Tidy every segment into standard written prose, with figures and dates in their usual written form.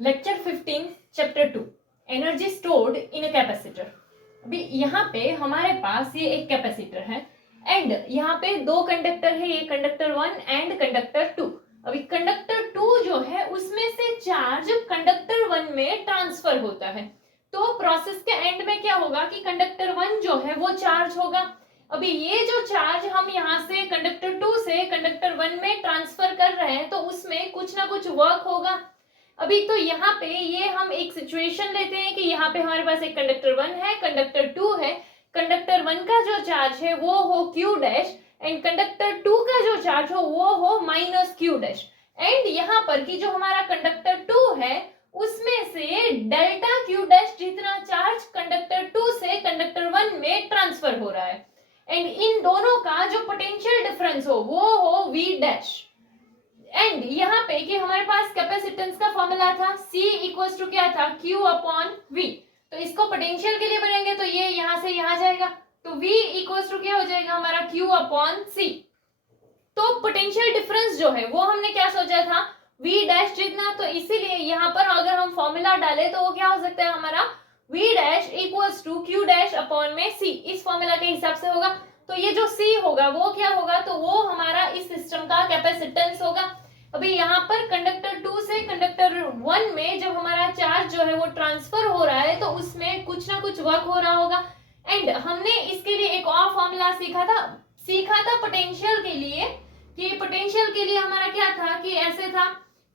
Lecture 15 chapter 2 energy stored in a capacitor. अभी यहाँ पे हमारे पास ये एक कैपेसिटर है एंड यहाँ पे दो कंडक्टर है, ये कंडक्टर 1 एंड कंडक्टर 2। अभी कंडक्टर 2 जो है उसमें से चार्ज कंडक्टर 1 में ट्रांसफर होता है। तो प्रोसेस के एंड में क्या होगा कि कंडक्टर 1 जो है वो चार्ज होगा। अभी ये जो चार्ज हम यहाँ से कंडक्टर 2 से कंडक्टर 1 में ट्रांसफर कर रहे हैं तो उसमें कुछ ना कुछ वर्क होगा। अभी तो यहाँ पे ये हम एक सिचुएशन लेते हैं कि यहाँ पे हमारे पास एक कंडक्टर 1 है, कंडक्टर 2 है। कंडक्टर 1 का जो चार्ज है वो हो Q डैश एंड कंडक्टर 2 का जो चार्ज हो वो हो माइनस Q डैश। एंड यहाँ पर की जो हमारा कंडक्टर 2 है उसमें से डेल्टा Q डैश जितना चार्ज कंडक्टर 2 से कंडक्टर 1 में ट्रांसफर हो रहा है एंड इन दोनों का जो पोटेंशियल डिफरेंस हो वो हो V डैश। एंड यहाँ पे कि हमारे पास कैपेसिटेंस का फॉर्मूला था C इक्वल्स टू क्या था Q अपॉन V। तो इसको पोटेंशियल के लिए बनाएंगे तो ये यहाँ से यहाँ जाएगा तो V इक्वल्स टू क्या हो जाएगा हमारा Q अपॉन C। तो पोटेंशियल डिफरेंस जो है वो हमने क्या सोचा था V डैश जितना, तो इसीलिए यहाँ पर अगर हम फॉर्मूला डालें तो वो क्या हो सकता है हमारा V dash equals to Q dash upon में C। इस फॉर्मूला के हिसाब से होगा तो ये जो C होगा वो क्या होगा तो वो हमारा इस सिस्टम का कैपेसिटेंस होगा। अभी यहाँ पर कंडक्टर 2 से कंडक्टर 1 में जब हमारा चार्ज जो है वो ट्रांसफर हो रहा है तो उसमें कुछ ना कुछ वर्क हो रहा होगा। एंड हमने इसके लिए एक और फॉर्मूला सीखा था पोटेंशियल के लिए, कि पोटेंशियल के लिए हमारा क्या था कि ऐसे था।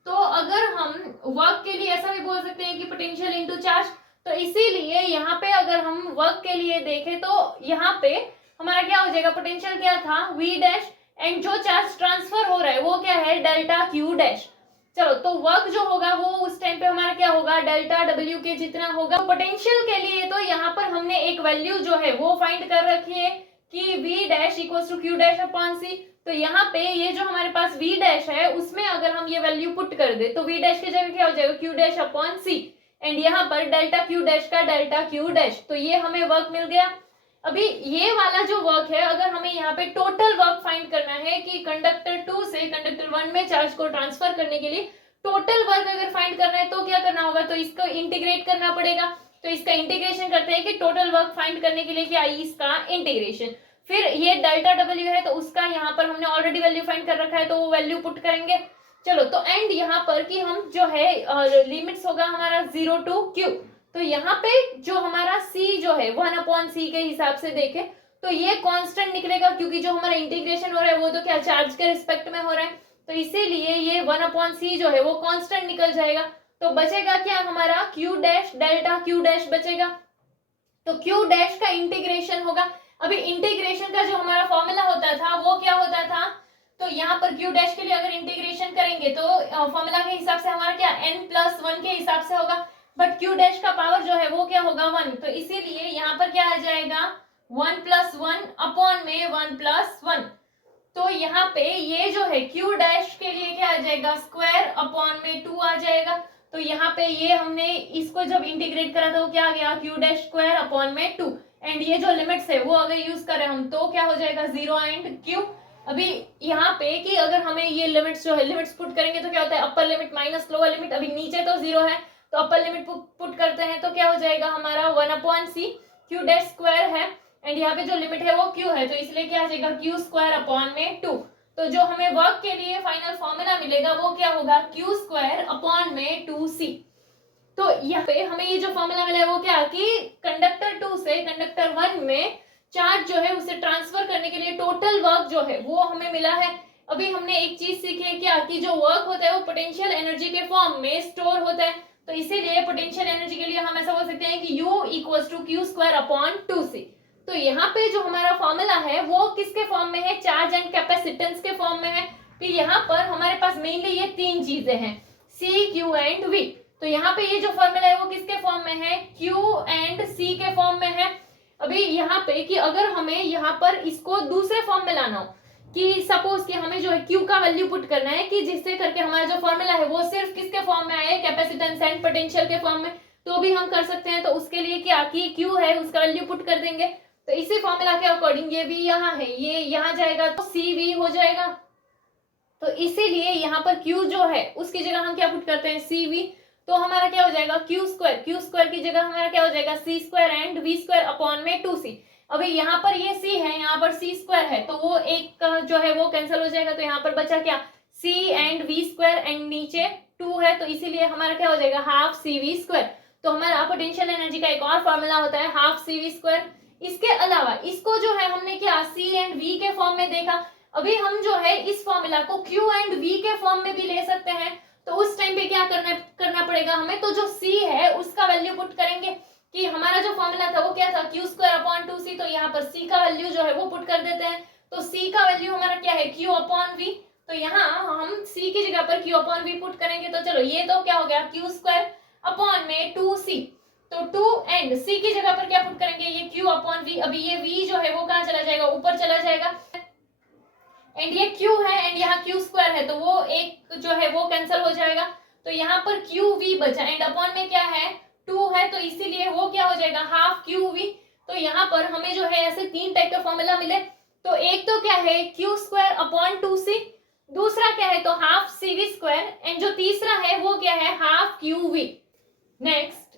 तो अगर हम वर्क के लिए ऐसा भी बोल सकते हैं कि पोटेंशियल इनटू चार्ज। तो इसीलिए यहाँ पे अगर हम वर्क के लिए देखें तो यहाँ पे हमारा क्या हो जाएगा, पोटेंशियल क्या था V डैश एंड जो चार्ज ट्रांसफर हो रहा है वो क्या है डेल्टा Q डैश। चलो तो वर्क जो होगा वो उस टाइम पे हमारा क्या होगा डेल्टा W के जितना होगा। पोटेंशियल के लिए तो यहाँ पर हमने एक वैल्यू जो है वो फाइंड कर रखी है कि V dash equals to Q dash upon C। तो यहाँ पे ये जो हमारे पास V डैश है उसमें अगर हम ये वैल्यू पुट कर दे तो V डैश की जगह क्या हो जाएगा Q dash upon C and यहाँ पर डेल्टा Q डैश का डेल्टा Q डैश। तो ये हमें वर्क मिल गया। अभी ये वाला जो वर्क है अगर हमें यहाँ पे टोटल वर्क फाइंड करना है कि कंडक्टर 2 से कंडक्टर 1 में चार्ज को ट्रांसफर करने के लिए टोटल वर्क अगर फाइंड करना है तो क्या करना होगा, तो इसको इंटीग्रेट करना पड़ेगा। तो इसका इंटीग्रेशन करते हैं कि टोटल वर्क फाइंड करने के लिए क्या आई इसका इंटीग्रेशन। फिर ये डेल्टा W है तो उसका यहाँ पर हमने ऑलरेडी वैल्यू फाइंड कर रखा है तो वो वैल्यू पुट करेंगे। चलो तो एंड यहाँ पर कि हम जो है लिमिट्स होगा हमारा 0 टू Q। तो यहाँ पे जो हमारा C जो है 1 अपॉन C के हिसाब से देखें तो ये कांस्टेंट निकलेगा क्योंकि जो हमारा इंटीग्रेशन हो रहा है वो तो क्या चार्ज के रिस्पेक्ट में हो रहा है। तो इसीलिए ये 1 अपॉन C जो है वो कांस्टेंट निकल जाएगा। तो बचेगा क्या हमारा Q dash delta Q dash बचेगा। तो Q डैश का इंटीग्रेशन होगा। अभी इंटीग्रेशन का जो हमारा फॉर्मूला होता था वो क्या होता था, तो यहाँ पर Q डैश के लिए अगर इंटीग्रेशन करेंगे तो फॉर्मूला के हिसाब से हमारा क्या n+1 के हिसाब से होगा, बट Q डैश का पावर जो है वो क्या होगा 1। तो इसीलिए यहाँ पर क्या आ जाएगा 1+1 अपॉन में 1+1। तो यहाँ पे ये जो है Q डैश के लिए क्या आ जाएगा स्क्वायर अपॉन में 2 आ जाएगा। तो यहाँ पे ये हमने इसको जब इंटीग्रेट करा था वो क्या आ गया Q डैश स्क्वायर अपॉन में 2 एंड ये जो लिमिट्स है वो अगर यूज करें हम तो क्या हो जाएगा 0 एंड Q। अभी यहाँ पे कि अगर हमें ये लिमिट्स जो है लिमिट्स पुट करेंगे तो क्या होता है upper limit minus lower limit. अभी नीचे तो 0 है तो अपर लिमिट पुट करते हैं तो क्या हो जाएगा हमारा 1 upon C Q dash square है एंड यहाँ पे जो लिमिट है वो Q है तो इसलिए क्या आ जाएगा Q स्क्वायर अपॉन में 2। तो जो हमें वर्क के लिए फाइनल फॉर्मूला मिलेगा वो क्या होगा Q स्क्वायर अपॉन में 2C। तो यहाँ पे हमें ये जो फॉर्मूला मिला है वो क्या कि कंडक्टर 2 से कंडक्टर 1 में चार्ज जो है उसे ट्रांसफर करने के लिए टोटल वर्क जो है वो हमें मिला है। अभी हमने एक चीज सीखी है क्या कि जो वर्क होता है वो पोटेंशियल एनर्जी के फॉर्म में स्टोर होता है। तो इसीलिए पोटेंशियल एनर्जी के लिए हम ऐसा बोल सकते हैं कि U equals to Q square upon 2C। तो यहाँ पे जो हमारा फॉर्मूला है वो किसके फॉर्म में है, चार्ज एंड कैपेसिटेंस के फॉर्म में है। फिर यहाँ पर हमारे पास मेनली ये तीन चीजें हैं C, Q एंड V। तो यहाँ पे ये जो फॉर्मूला है वो किसके फॉर्म में है Q एंड C के फॉर्म में है। अभी यहाँ पे कि अगर हमें यहाँ पर इसको दूसरे फॉर्म में लाना हो कि सपोज कि हमें जो है Q का वैल्यू पुट करना है कि जिससे करके हमारा जो फॉर्मूला है वो सिर्फ किसके फॉर्म में आए कैपेसिटेंस एंड पोटेंशियल के फॉर्म में, तो भी हम कर सकते हैं। तो उसके लिए क्या कि Q है उसका वैल्यू पुट कर देंगे तो इसी फॉर्मूला के अकॉर्डिंग ये भी यहाँ है ये यहाँ जाएगा तो CV हो जाएगा। तो इसीलिए यहाँ पर Q जो है उसकी जगह हम क्या पुट करते हैं CV। तो हमारा क्या हो जाएगा क्यू स्क्वायर की जगह हमारा क्या हो जाएगा C square and V square upon में 2c। अभी यहाँ पर ये c है, यहाँ पर c स्क्वायर है, तो वो एक जो है वो कैंसिल हो जाएगा, तो यहाँ पर बचा क्या c and v square and नीचे 2 है, तो इसीलिए हमारा क्या हो जाएगा हाफ सी वी स्क्वायर। तो हमारा पोटेंशियल एनर्जी का एक और फॉर्मूला होता है हाफ सी वी स्क्वायर। इसके अलावा इसको जो है हमने क्या c एंड v के फॉर्म में देखा, अभी हम जो है इस फॉर्मूला को q एंड v के फॉर्म में भी ले सकते हैं। तो उस टाइम पे क्या करना पड़ेगा हमें, तो जो c है उसका वैल्यू पुट करेंगे कि हमारा जो फॉर्मूला था वो क्या था q स्क्वायर अपॉन 2c, तो यहाँ पर c का वैल्यू जो है वो पुट कर देते हैं। तो c का वैल्यू हमारा क्या है q अपॉन v, तो यहाँ हम c की जगह पर q अपॉन v पुट करेंगे। तो चलो ये तो क्या हो गया q स्क्वायर अपॉन में 2c, तो 2 एंड c की जगह पर क्या पुट करेंगे ये q अपॉन v। अभी ये v जो है वो कहाँ चला जाएगा ऊपर चला जाएगा, एंड ये q है एंड यहाँ q स्क्वायर है, तो वो एक जो है वो कैंसिल हो जाएगा। तो यहाँ पर qv बचा एंड अपॉन में क्या है 2 है, तो इसीलिए वो क्या हो जाएगा हाफ qv। तो यहाँ पर हमें जो है ऐसे 3 टाइप का फॉर्मूला मिले, तो एक तो क्या है q स्क्वायर अपॉन 2c, दूसरा क्या है तो हाफ cv स्क्वायर, एंड जो तीसरा है वो क्या है हाफ qv। नेक्स्ट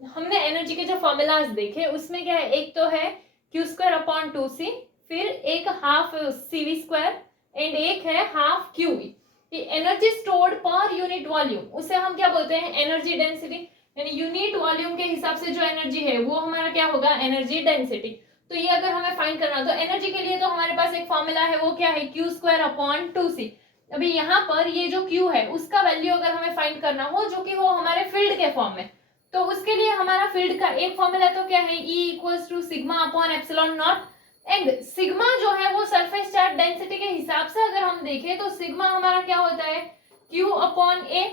हमने एनर्जी के जो फॉर्मूलाज देखे उसमें क्या है, एक तो है q स्क्वायर अपॉन 2c, फिर एक हाफ cv स्क्वायर एंड एक है half qv। Energy stored per unit volume उसे हम क्या बोलते हैं एनर्जी डेंसिटी, यानी यूनिट वॉल्यूम के हिसाब से जो एनर्जी है वो हमारा क्या होगा एनर्जी डेंसिटी। तो ये अगर हमें फाइंड करना तो एनर्जी के लिए तो हमारे पास एक फॉर्मूला है वो क्या है q स्क्वायर अपॉन 2c। अभी यहाँ पर ये जो q है उसका वैल्यू अगर हमें फाइंड करना हो जो कि हो हमारे फील्ड के फॉर्म में, तो उसके लिए हमारा फील्ड का एक फॉर्मूला तो क्या है E equals to sigma upon epsilon not, and sigma जो है वो सरफेस चार्ज डेंसिटी के हिसाब से अगर हम देखें तो सिग्मा हमारा क्या होता है Q अपॉन A।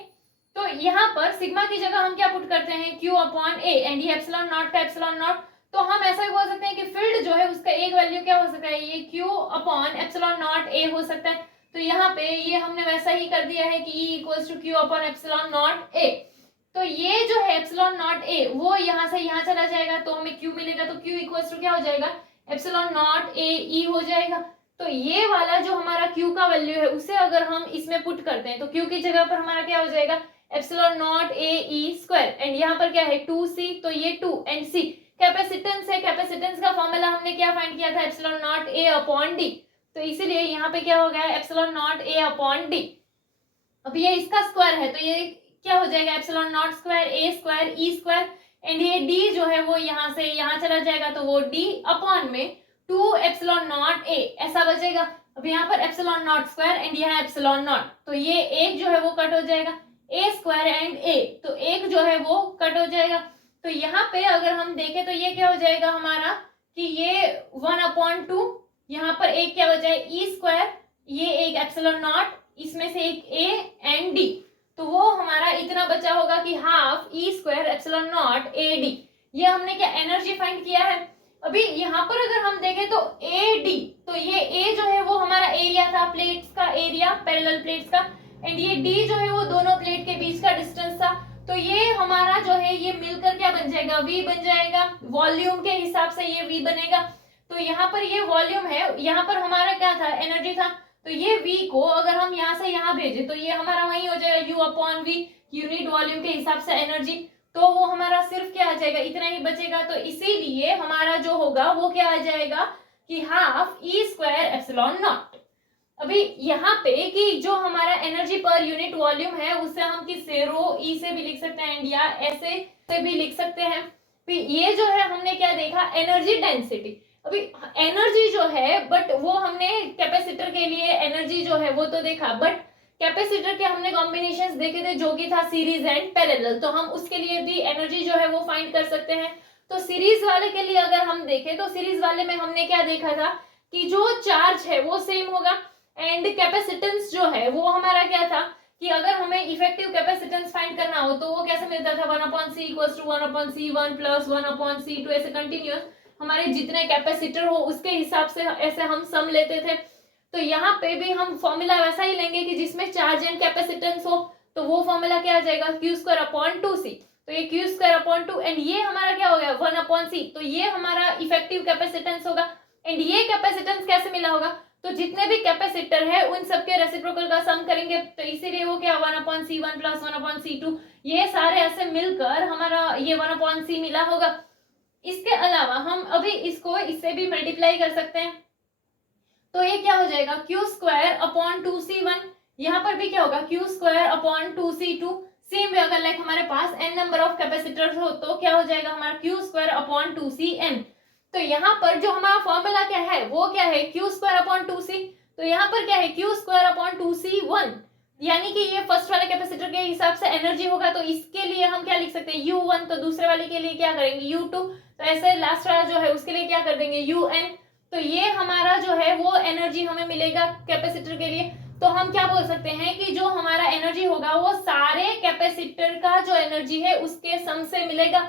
तो यहाँ पर सिग्मा की जगह हम क्या पुट करते हैं Q अपॉन A एंड ये एप्सिलॉन नॉट का एप्सिलॉन नॉट, तो हम ऐसा भी बोल सकते हैं कि फील्ड जो है उसका एक वैल्यू क्या हो सकता है ये Q upon epsilon not A हो सकता है। तो यहाँ पे ये हमने वैसा ही कर दिया है कि E equals to Q upon epsilon not A। तो ये जो है एप्सिलॉन नॉट A वो यहाँ से यहाँ चला जाएगा तो हमें Q मिलेगा, तो Q इक्वल्स टू क्या हो जाएगा एप्सिलॉन नॉट A E हो जाएगा। तो ये वाला जो हमारा Q का वैल्यू है उसे अगर हम इसमें पुट करते हैं तो Q की जगह पर हमारा क्या हो जाएगा epsilon not A E square, and यहाँ पर क्या है 2c, तो ये 2 एंड c कैपेसिटेंस है, कैपेसिटेंस का फॉर्मूला हमने क्या फाइंड किया था epsilon not A upon D, तो इसीलिए यहाँ पे क्या हो गया epsilon not A upon D। अब ये इसका स्क्वायर है तो ये क्या हो जाएगा epsilon not square A square E square, and ये D जो है वो यहाँ से यहाँ चला जाएगा तो वो D अपॉन में 2 एप्सिलॉन नॉट A ऐसा बचेगा। अब यहाँ पर एप्सिलॉन नॉट स्क्वायर एंड यहाँ एप्सिलॉन नॉट, तो ये एक जो है वो कट हो जाएगा A स्क्वायर एंड A, तो एक जो है वो कट हो जाएगा। तो यहाँ पे अगर हम देखें तो ये क्या हो जाएगा हमारा कि ये 1 अपॉन 2, यहाँ पर एक क्या बचा है E स्क्वायर, ये एक एप्सिलॉन नॉट, इसमें से एक A एंड D, तो वो हमारा इतना बचा होगा कि half E square epsilon not AD। ये हमने क्या एनर्जी फाइंड किया है। अभी यहाँ पर अगर हम देखें तो AD, तो ये A जो है वो हमारा एरिया था प्लेट्स का एरिया पैरेलल प्लेट्स का, एंड ये D जो है वो दोनों प्लेट के बीच का डिस्टेंस था। तो ये हमारा जो है ये मिलकर क्या बन जाएगा V बन जाएगा, वॉल्यूम के हिसाब से ये V बनेगा। तो यहाँ पर ये वॉल्यूम है, यहाँ पर हमारा क्या था एनर्जी था, तो ये V को अगर हम यहाँ से यहाँ भेजे तो ये हमारा वही हो जाएगा U upon V unit volume के हिसाब से एनर्जी, तो वो हमारा सिर्फ क्या आ जाएगा इतना ही बचेगा। तो इसीलिए हमारा जो होगा वो क्या आ जाएगा कि half E square epsilon not. अभी यहाँ पे कि जो हमारा एनर्जी पर यूनिट वॉल्यूम है उससे हम किससे रो E से भी लिख सकते हैं या ऐसे से भी लिख सकते हैं। फिर ये जो है हमने क्या देखा एनर्जी डेंसिटी। अभी एनर्जी जो है बट वो हमने कैपेसिटर के लिए एनर्जी जो है वो तो देखा, बट कैपेसिटर के हमने कॉम्बिनेशंस देखे थे जो कि था सीरीज एंड पैरेलल, तो हम उसके लिए भी एनर्जी जो है वो फाइंड कर सकते हैं। तो सीरीज वाले के लिए अगर हम देखें तो सीरीज वाले में हमने क्या देखा था कि जो चार्ज है वो सेम होगा, एंड कैपेसिटेंस जो है वो हमारा क्या था कि अगर हमें इफेक्टिव कैपेसिटेंस फाइंड करना हो तो वो कैसे मिलता था 1/c equals to 1/c 1 plus 1/c 2 ऐसे कंटिन्यूअस हमारे जितने कैपेसिटर हो उसके हिसाब से ऐसे हम सम लेते थे। तो यहाँ पे भी हम फॉर्मूला वैसा ही लेंगे कि जिसमें चार्ज एंड कैपेसिटेंस हो, तो वो फॉर्मूला क्या आ जाएगा Q स्क्वायर अपॉन 2c, तो ये Q स्क्वायर अपॉन 2 एंड ये हमारा क्या हो गया 1/c, तो ये हमारा इफेक्टिव कैपेसिटेंस होगा। एंड ये कैपेसिटेंस कैसे मिला होगा तो जितने भी कैपेसिटर है उन सबके रेसिप्रोकल का सम करेंगे, तो इसीलिए वो क्या 1/C1 प्लस 1/C2, ये सारे ऐसे मिलकर हमारा ये 1/C मिला होगा। इसके अलावा हम अभी इसको इससे भी मल्टीप्लाई कर सकते हैं, तो ये क्या हो जाएगा Q²/2C1, यहाँ पर भी क्या होगा Q²/2C2। सेम वे अगर लाइक हमारे पास n नंबर ऑफ कैपेसिटर्स हो तो क्या हो जाएगा हमारा Q²/2CN। तो यहाँ पर जो हमारा फॉर्मूला क्या है वो क्या है Q²/2C, तो यहाँ पर क्या है Q²/2C1, यानी कि ये फर्स्ट वाले कैपेसिटर के हिसाब से एनर्जी होगा, तो इसके लिए हम क्या लिख सकते हैं U1, तो दूसरे वाले के लिए क्या करेंगे U2, तो ऐसे लास्ट वाला जो है उसके लिए क्या कर देंगे UN। तो ये हमारा जो है वो एनर्जी हमें मिलेगा कैपेसिटर के लिए। तो हम क्या बोल सकते हैं कि जो हमारा एनर्जी होगा वो सारे कैपेसिटर का जो एनर्जी है उसके सम से मिलेगा।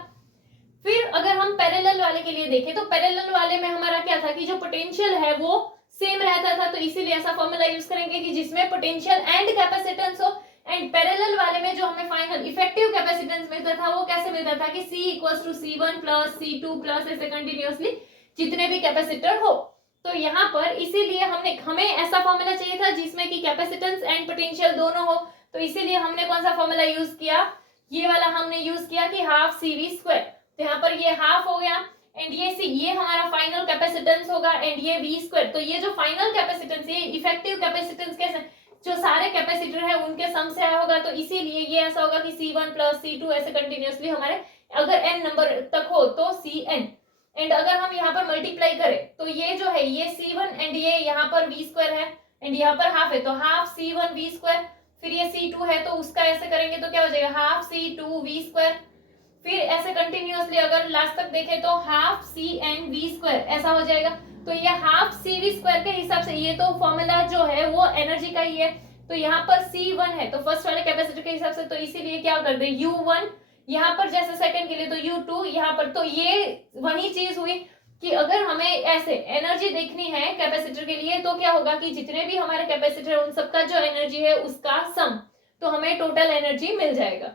फिर अगर हम पैरेलल वाले के लिए देखें तो पैरेलल वाले में हमारा क्या था कि जो पोटेंशियल है वो सेम रहता था, तो इसीलिए ऐसा फॉर्मूला यूज करेंगे कि जिसमें पोटेंशियल एंड कैपेसिटेंस हो। एंड पैरेलल वाले में जो हमें फाइनल इफेक्टिव कैपेसिटेंस मिलता था वो कैसे मिलता था कि C=C1 प्लस C2 प्लस ऐसे कंटिन्यूअसली जितने भी कैपेसिटर हो। तो यहाँ पर इसीलिए हमें ऐसा फॉर्मूला चाहिए था जिसमें कि कैपेसिटेंस एंड पोटेंशियल दोनों हो, तो इसीलिए हमने कौन सा फॉर्मूला यूज किया, ये वाला हमने यूज किया कि हाफ CV²। तो यहाँ पर ये हाफ हो गया एंड ये C ये हमारा फाइनल कैपेसिटेंस होगा एंड ये V²। तो ये जो फाइनल कैपेसिटेंस ये इफेक्टिव कैपेसिटेंस कैसे जो सारे कैपेसिटर है उनके सम से आया होगा, तो इसीलिए ये ऐसा होगा कि C1 प्लस C2 ऐसे कंटिन्यूअसली हमारे अगर n नंबर तक हो तो CN। एंड अगर हम यहाँ पर मल्टीप्लाई करें तो ये जो है ये C1 एंड ये यहाँ पर V² है एंड यहाँ पर हाफ है, तो हाफ C1 V²। फिर ये C2 है तो उसका ऐसे करेंगे तो क्या हो जाएगा हाफ C2 V²। फिर ऐसे कंटिन्यूअसली अगर लास्ट तक देखें तो हाफ CN V², ऐसा हो जाएगा। तो ये हाफ CV² के हिसाब से ये तो फॉर्मूला जो है वो एनर्जी का ही है, तो यहाँ पर C1 है तो फर्स्ट वाले कैपेसिटर के हिसाब से, तो इसीलिए क्या कर दे U1, यहाँ पर जैसे सेकंड के लिए तो U2, यहाँ पर तो ये वही चीज हुई कि अगर हमें ऐसे एनर्जी देखनी है कैपेसिटर के लिए तो क्या होगा कि जितने भी हमारे कैपेसिटर उन सबका जो एनर्जी है उसका सम, तो हमें टोटल एनर्जी मिल जाएगा।